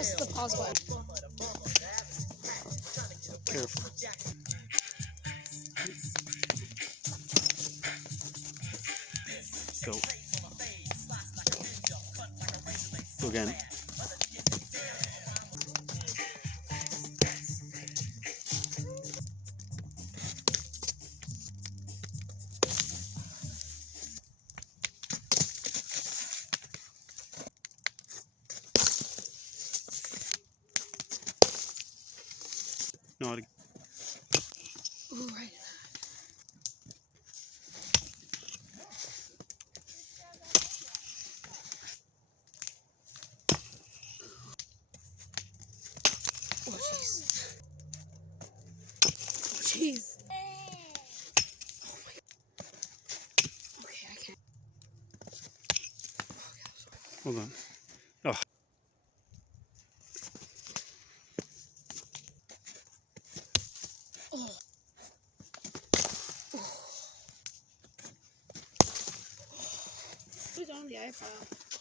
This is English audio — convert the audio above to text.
Press the pause button. Careful. Go. Go again. No, Ooh, right. Oh, jeez. Oh, jeez. Oh, my God. Okay, I can't. hold on. Oh, Oh. Put it on the iPad.